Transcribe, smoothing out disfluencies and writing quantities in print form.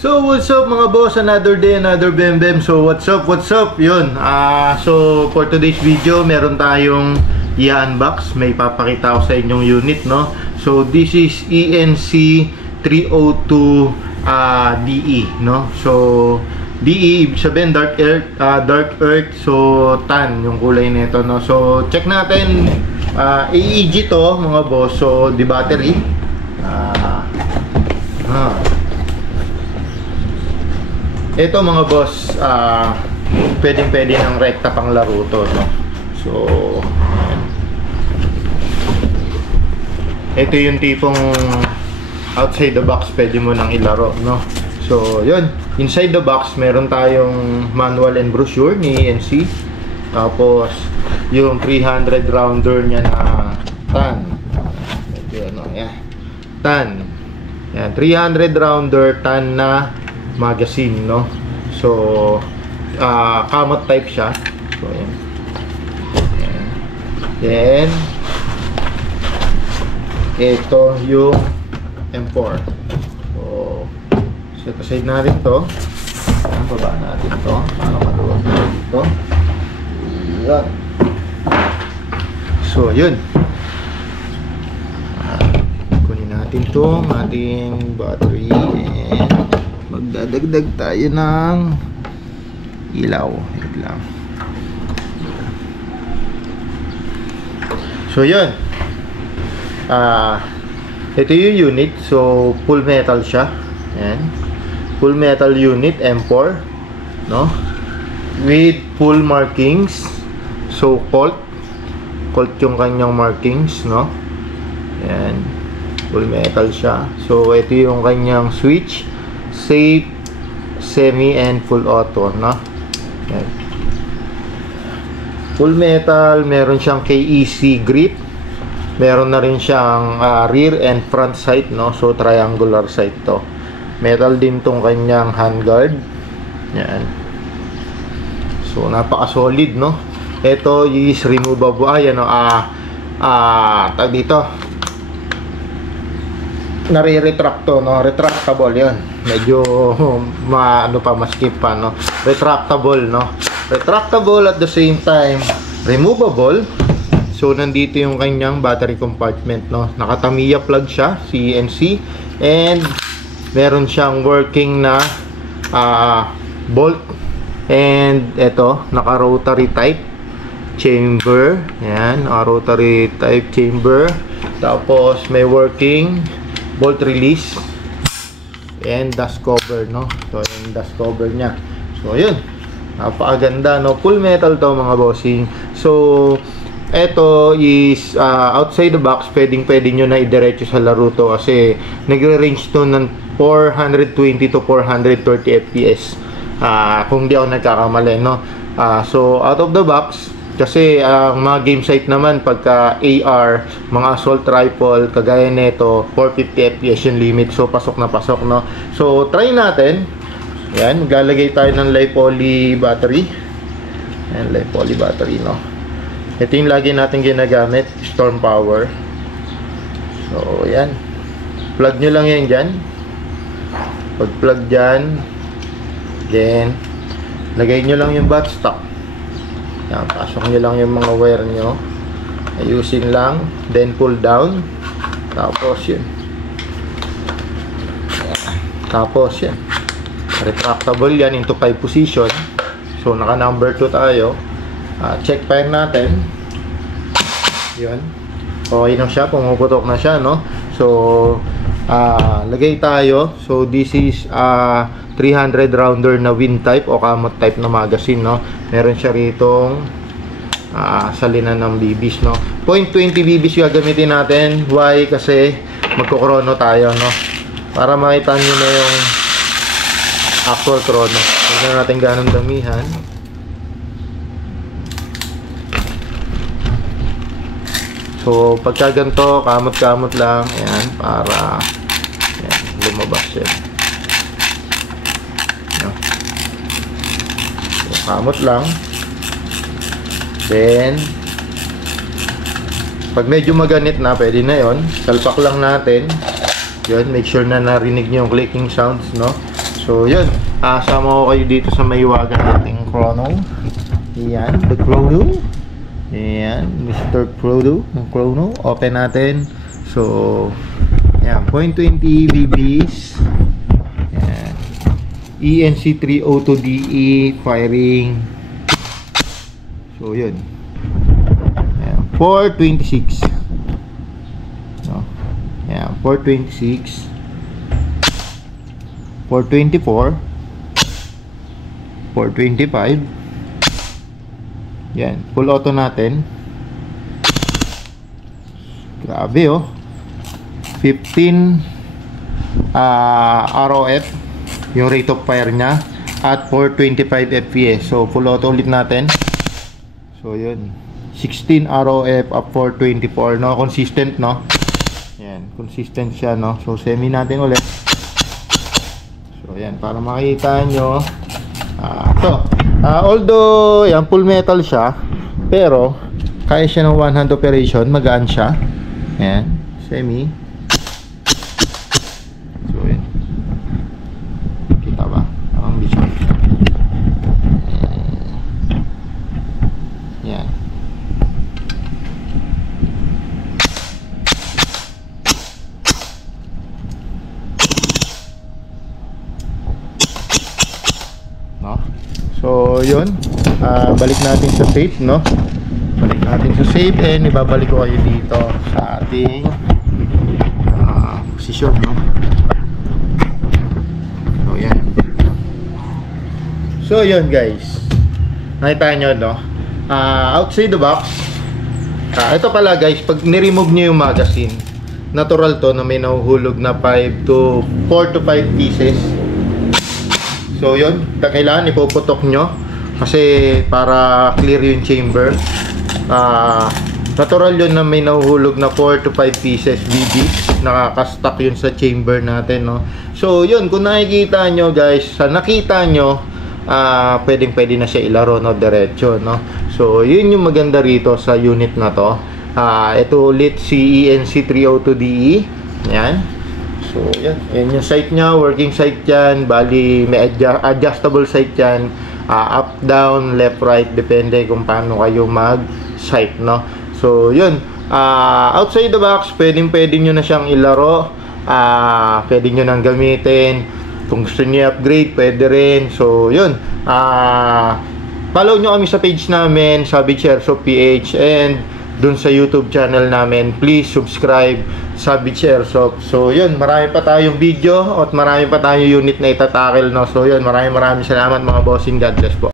So what's up mga boss, another day, another bem. So what's up, yun. So for today's video, meron tayong i-unbox. May papakita ko sa inyong unit, no. So this is ENC 302 DE, no. So DE, ibig sabihin dark earth, so tan yung kulay nito, no. So check natin. AEG to mga boss. So the battery ito mga boss, pwede ng rekta pang laro to, no? So ayan. Ito yung tipong outside the box pwede mo nang ilaro, no? So yun, inside the box meron tayong manual and brochure ni ENC. Tapos yung 300 rounder niya na tan. Ito, no? Yan. Tan. Yan, 300 rounder tan na magazine, no. So kamot type siya. So yan. Yan. Then ito yung M4. So set aside natin to. Yan, baba natin to para maluwag dito. Yan. So yun, kunin natin tong ating battery and magdadagdag tayo ng ilaw. Wait lang. So yun, ito yung unit. So full metal siya. Ayan. Full metal unit M4, no, with full markings. So Colt yung kanyang markings, no. Ayan, full metal siya. So ito yung kanyang switch, safe, semi, and full auto, no? Ayan. Full metal, meron siyang KEC grip, meron na rin siyang rear and front sight, no? So triangular sight to. Metal din tong kanyang handguard. Ayan. So napaka solid, no? Ito is removable. Ayan, no? Tag dito, nare-retract to, no? Retractable yun. Medyo maskip pa, no? Retractable, no? Retractable at the same time removable. So nandito yung kanyang battery compartment, no? Naka-Tamiya plug siya, ENC, and meron siyang working na bolt, and ito naka-rotary type chamber. Yan, rotary type chamber. Tapos may working bolt release and dust cover, no. So yung dust cover niya. So yun, napakaganda, no. Full metal to mga bossing. So ito is outside the box, pwede nyo na idiretso sa laro to kasi nagre-range to ng 420 to 430 fps, kung di ako nagkakamali, no. So out of the box, kasi ang mga game site naman pagka AR, mga assault rifle kagaya nito, 450 fps yung limit. So pasok na pasok, no. So try natin. Yan, maglalagay tayo ng li-poly battery. Yan, li-poly battery, no. Ito yung lagi natin ginagamit, storm power. So yan, plug nyo lang yan dyan. Pag plug dyan, then lagay nyo lang yung butt stock. Yan, pasok nyo lang yung mga wire nyo, ayusin lang, then pull down. Tapos yun, tapos yan, retractable yan into 5 position. So naka number 2 tayo. Check fire natin. Yun, okay na siya, pumuputok na siya, no. So lagay tayo. So this is 300 rounder na wind type o kamot type na magazine, no. Meron siya ritong salinan ng BBs, no. 0.20 BBs gagamitin natin. Why? Kasi magkokrono tayo, no, para makita nyo na yung actual chrono. Huwag na natin ganong damihan. So pagka ganito, kamot-kamot lang. Ayan, para ayan, lumabas yan. So kamot lang. Then pag medyo maganit na, pwede na yon. Salpak lang natin. Yun, make sure na narinig nyo yung clicking sounds, no? So So, yun. Sama ko kayo dito sa maiwagan nating chrono. Yan, the chrono. Yan, Mr. Chrono. Ang chrono. Open natin. So, yan, 0.20 VBs. Yan. ENC302DE firing. So, yun. Yan, 426. So, yan, 426. 424. 425. Yan, full auto natin. Grabe oh. 15 ROF yung rate of fire nya at 425 FPS. So full auto ulit natin. So yun, 16 ROF up 424, no? Consistent, no? Yan, consistent siya, no? So semi natin ulit. So yan, para makita nyo although yan, full metal siya, pero kaya siya ng one hand operation, magaan siya. Yan, semi. So yan, kita ba? Ang bisyo siya. Yan. No? So yun, balik natin sa safe, no? Balik natin sa safe, and ibabalik ko kayo dito sa ating posisyon, no? So yan. So yun guys, nakita nyo, no? Outside the box, ito pala guys, pag niremove nyo yung magazine, natural to na may nahuhulog na 4 to 5 pieces. So yun, kailangan ipuputok nyo kasi para clear yung chamber. Natural yun na may nahuhulog na 4 to 5 pieces BB, nakakastock yun sa chamber natin, no? So yun, kung nakikita nyo guys, sa nakita nyo, pwede na siya ilaro, no, diretso, no? So yun yung maganda rito sa unit na to. Ito ulit si ENC302DE. Yan. So, yan yung sight nya, working sight yan. Bali, may adjustable sight yan. Up, down, left, right. Depende kung paano kayo mag-sight, no? So, yun. Outside the box, pwede nyo na siyang ilaro. Pwede nyo nang gamitin. Kung gusto nyo upgrade, pwede rin. So, yun. Follow nyo kami sa page namin, Savage Airsoft PH. And dun sa YouTube channel namin, please subscribe, Savage Airsoft. So yun, marami pa tayong video at marami pa tayong unit na itatackle, no? So yun, maraming salamat mga bossing. God bless po.